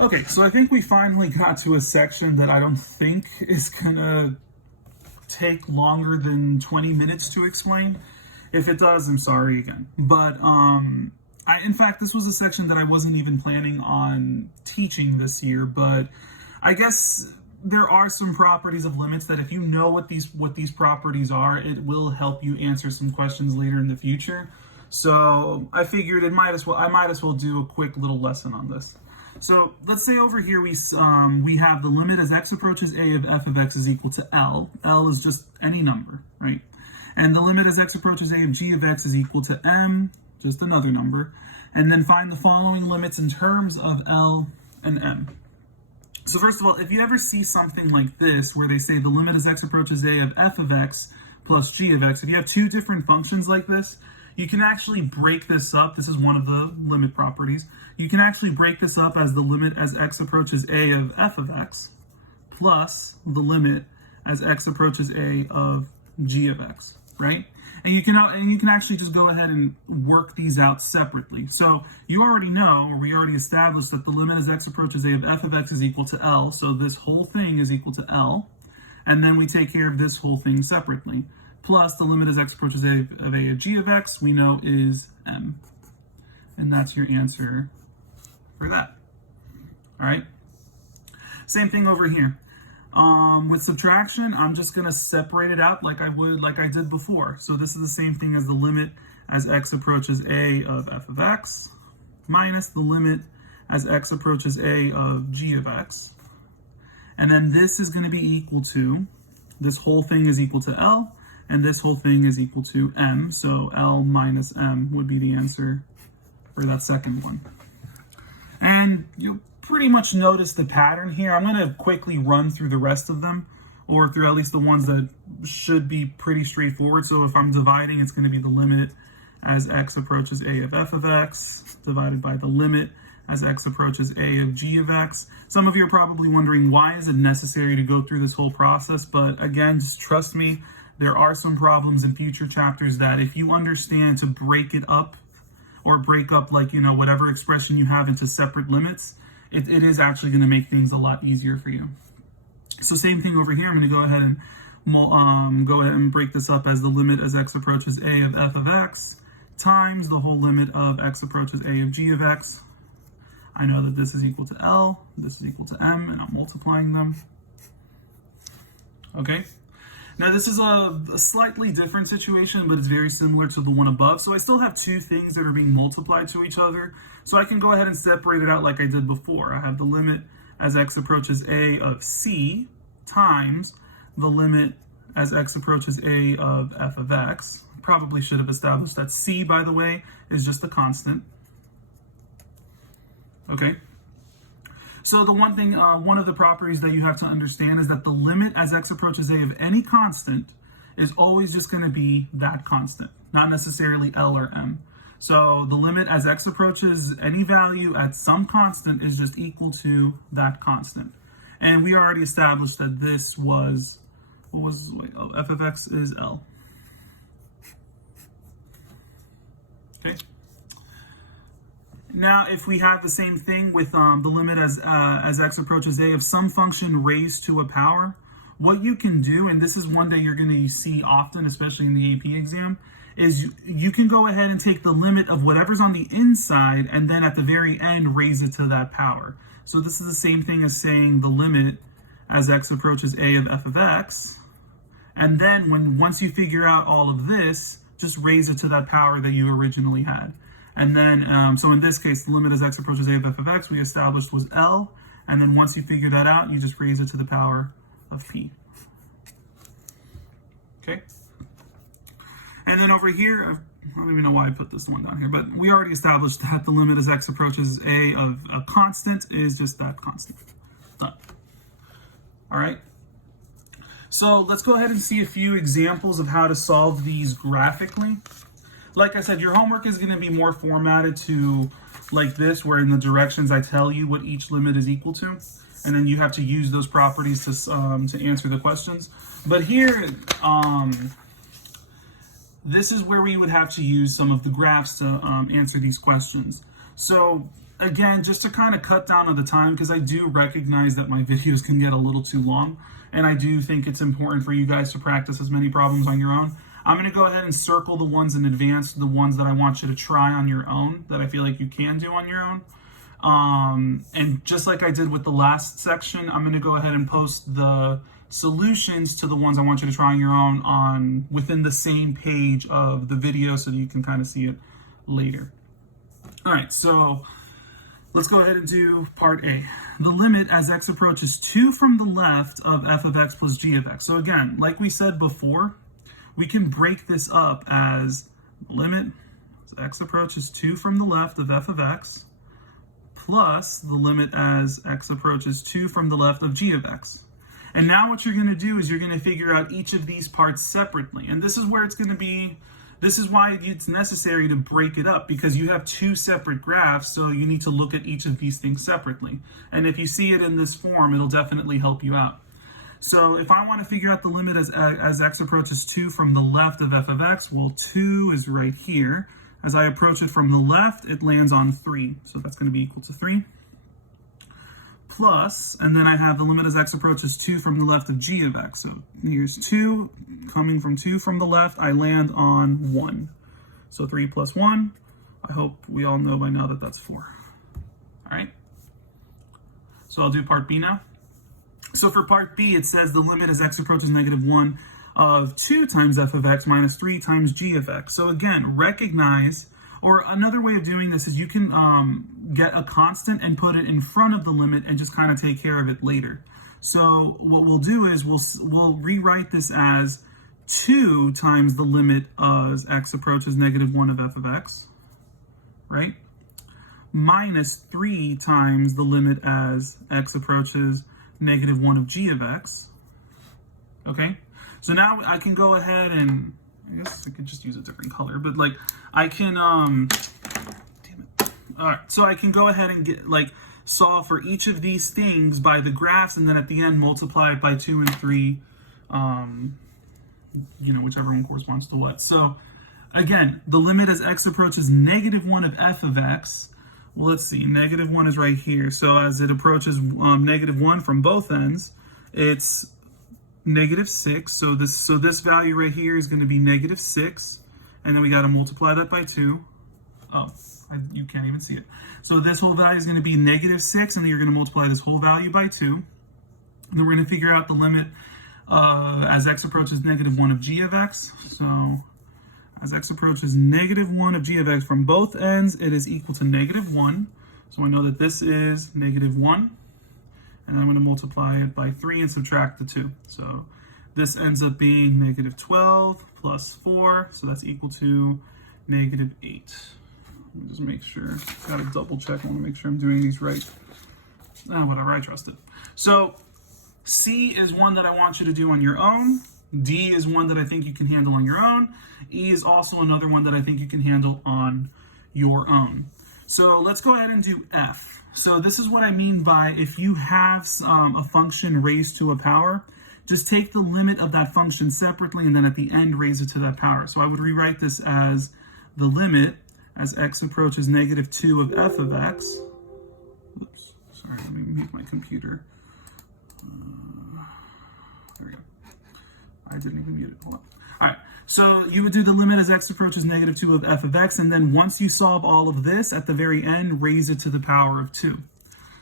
Okay, so I think we finally got to a section that I don't think is gonna take longer than 20 minutes to explain. If it does, I'm sorry again. But in fact, this was a section that I wasn't even planning on teaching this year, but I guess there are some properties of limits that if you know what these properties are, it will help you answer some questions later in the future. So I figured I might as well do a quick little lesson on this. So let's say over here we have the limit as x approaches a of f of x is equal to L. L is just any number, right? And the limit as x approaches a of g of x is equal to m, just another number. And then find the following limits in terms of L and m. So first of all, if you ever see something like this, where they say the limit as x approaches a of f of x plus g of x, if you have two different functions like this, you can actually break this up. This is one of the limit properties. You can actually break this up as the limit as x approaches a of f of x plus the limit as x approaches a of g of x, right? And you can actually just go ahead and work these out separately. So you already know, or we already established, that the limit as x approaches a of f of x is equal to L. So this whole thing is equal to L. And then we take care of this whole thing separately. Plus the limit as x approaches a of g of x, we know is m. And that's your answer for that. All right. Same thing over here. With subtraction, I'm just going to separate it out like I did before. So this is the same thing as the limit as x approaches a of f of x minus the limit as x approaches a of g of x. And then this is going to be equal to, this whole thing is equal to L, and this whole thing is equal to m. So L minus m would be the answer for that second one. And you'll pretty much notice the pattern here. I'm going to quickly run through the rest of them, or through at least the ones that should be pretty straightforward. So if I'm dividing, it's going to be the limit as x approaches a of f of x divided by the limit as x approaches a of g of x. Some of you are probably wondering, why is it necessary to go through this whole process? But again, just trust me, there are some problems in future chapters that if you understand to break it up, or break up, like, you know, whatever expression you have into separate limits, it is actually going to make things a lot easier for you. So same thing over here. I'm going to go ahead and break this up as the limit as x approaches a of f of x times the whole limit of x approaches a of g of x. I know that this is equal to L, this is equal to m, and I'm multiplying them. Okay. Now this is a slightly different situation, but it's very similar to the one above. So I still have two things that are being multiplied to each other. So I can go ahead and separate it out like I did before. I have the limit as x approaches a of c times the limit as x approaches a of f of x. Probably should have established that c, by the way, is just a constant. Okay. So the one thing, one of the properties that you have to understand is that the limit as x approaches a of any constant is always just going to be that constant, not necessarily L or m. So the limit as x approaches any value at some constant is just equal to that constant. And we already established that this was, f of x is L. Okay. Now, if we have the same thing with the limit as x approaches a of some function raised to a power, what you can do, and this is one that you're going to see often, especially in the AP exam, is you can go ahead and take the limit of whatever's on the inside and then at the very end raise it to that power. So this is the same thing as saying the limit as x approaches a of f of x, and then once you figure out all of this, just raise it to that power that you originally had. And then, so in this case, the limit as x approaches a of f of x we established was L. And then once you figure that out, you just raise it to the power of p. Okay. And then over here, I don't even know why I put this one down here, but we already established that the limit as x approaches a of a constant is just that constant. Done. All right. So let's go ahead and see a few examples of how to solve these graphically. Like I said, your homework is going to be more formatted to like this, where in the directions I tell you what each limit is equal to, and then you have to use those properties to answer the questions. But here, this is where we would have to use some of the graphs to answer these questions. So again, just to kind of cut down on the time, because I do recognize that my videos can get a little too long, and I do think it's important for you guys to practice as many problems on your own. I'm going to go ahead and circle the ones in advance, the ones that I want you to try on your own, that I feel like you can do on your own. And just like I did with the last section, I'm going to go ahead and post the solutions to the ones I want you to try on your own on within the same page of the video so that you can kind of see it later. All right, so let's go ahead and do part A. The limit as x approaches 2 from the left of f of x plus g of x. So again, like we said before, we can break this up as the limit as x approaches 2 from the left of f of x plus the limit as x approaches 2 from the left of g of x. And now what you're going to do is you're going to figure out each of these parts separately. And this is where it's going to be, this is why it's necessary to break it up, because you have two separate graphs, so you need to look at each of these things separately. And if you see it in this form, it'll definitely help you out. So if I want to figure out the limit as x approaches 2 from the left of f of x, well, 2 is right here. As I approach it from the left, it lands on 3. So that's going to be equal to 3. Plus, and then I have the limit as x approaches 2 from the left of g of x. So here's 2, coming from 2 from the left, I land on 1. So 3 plus 1, I hope we all know by now that that's 4. All right? So I'll do part B now. So for part B, it says the limit as x approaches -1 of 2 times f of x minus 3 times g of x. So again, recognize, or another way of doing this is you can get a constant and put it in front of the limit and just kind of take care of it later. So what we'll do is we'll rewrite this as 2 times the limit as x approaches -1 of f of x, right? Minus 3 times the limit as x approaches -1 of g of x. Okay, so now I can go ahead and, I guess I could just use a different color, but like I can, damn it. All right, so I can go ahead and get solve for each of these things by the graphs, and then at the end multiply it by 2 and 3, whichever one corresponds to what. So again, the limit as x approaches -1 of f of x. Well, let's see, -1 is right here. So as it approaches -1 from both ends, it's -6. So this value right here is going to be -6, and then we got to multiply that by 2. Oh, you can't even see it. So this whole value is going to be -6, and then you're going to multiply this whole value by 2. And then we're going to figure out the limit as x approaches -1 of g of x. So as x approaches -1 of g of x from both ends, it is equal to -1. So I know that this is -1. And I'm going to multiply it by 3 and subtract the 2. So this ends up being -12 plus 4. So that's equal to -8. Let me just make sure. Got to double check. I want to make sure I'm doing these right. Whatever, I trust it. So C is one that I want you to do on your own. D is one that I think you can handle on your own. E is also another one that I think you can handle on your own. So let's go ahead and do F. So this is what I mean by if you have a function raised to a power, just take the limit of that function separately and then at the end raise it to that power. So I would rewrite this as the limit as x approaches -2 of f of x. Oops, sorry, let me mute my computer. There we go. I didn't even mute it. Hold on. All right, so you would do the limit as x approaches -2 of f of x, and then once you solve all of this, at the very end, raise it to the power of 2.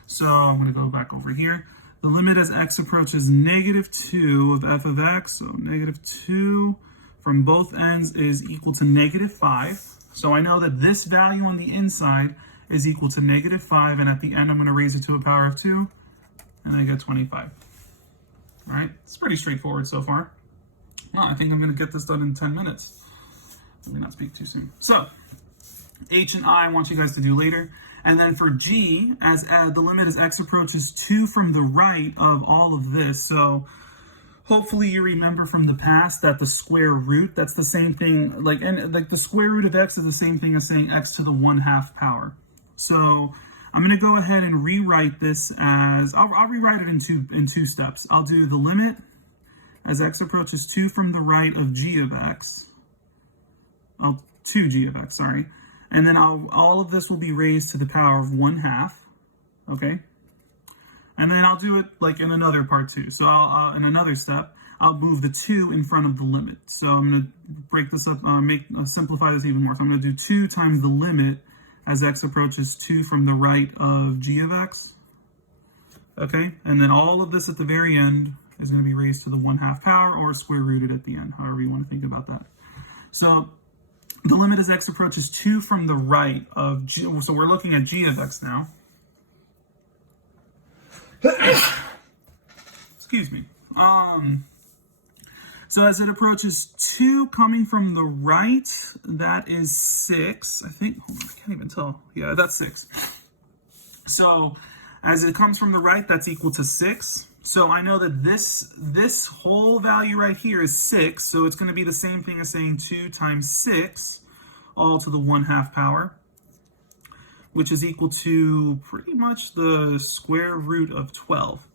So I'm going to go back over here. The limit as x approaches -2 of f of x, so -2 from both ends is equal to -5. So I know that this value on the inside is equal to -5, and at the end I'm going to raise it to a power of 2, and I get 25. All right, it's pretty straightforward so far. Well, I think I'm going to get this done in 10 minutes. Let me not speak too soon. So, H and I want you guys to do later. And then for G, as the limit as x approaches 2 from the right of all of this. So, hopefully you remember from the past that the square root, that's the same thing, like the square root of x is the same thing as saying x to the 1/2 power. So, I'm going to go ahead and rewrite this as, I'll rewrite it in two steps. I'll do the limit as x approaches 2 from the right of g of x, 2g of x, sorry. And then all of this will be raised to the power of 1/2, okay? And then I'll do it like in another part too. So in another step, I'll move the 2 in front of the limit. So I'm going to break this up, simplify this even more. So I'm going to do 2 times the limit as x approaches 2 from the right of g of x. Okay, and then all of this at the very end is going to be raised to the 1/2 power or square rooted at the end, however you want to think about that. So the limit as x approaches 2 from the right of g, so we're looking at g of x now. Excuse me. So as it approaches 2 coming from the right, that is 6. I think, I can't even tell. Yeah, that's 6. So as it comes from the right, that's equal to 6. So I know that this whole value right here is 6. So it's going to be the same thing as saying 2 times 6, all to the 1/2 power, which is equal to pretty much the square root of 12.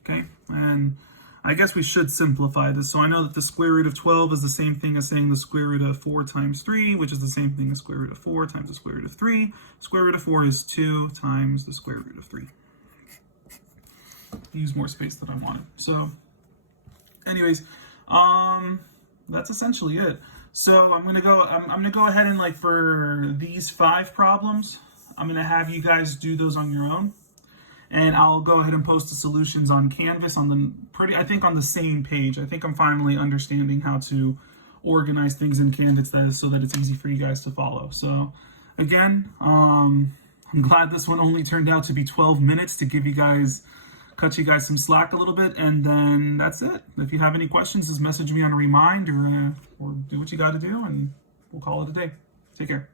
Okay, and I guess we should simplify this. So I know that the square root of 12 is the same thing as saying the square root of 4 times 3, which is the same thing as square root of 4 times the square root of 3. Square root of 4 is 2 times the square root of 3. Use more space than I wanted. So anyways, that's essentially it. So I'm gonna go ahead and, like, for these 5 problems, I'm gonna have you guys do those on your own. And I'll go ahead and post the solutions on Canvas on I think on the same page. I think I'm finally understanding how to organize things in Canvas so that it's easy for you guys to follow. So again, I'm glad this one only turned out to be 12 minutes to cut you guys some slack a little bit, and then that's it. If you have any questions, just message me on a Remind or do what you got to do, and we'll call it a day. Take care.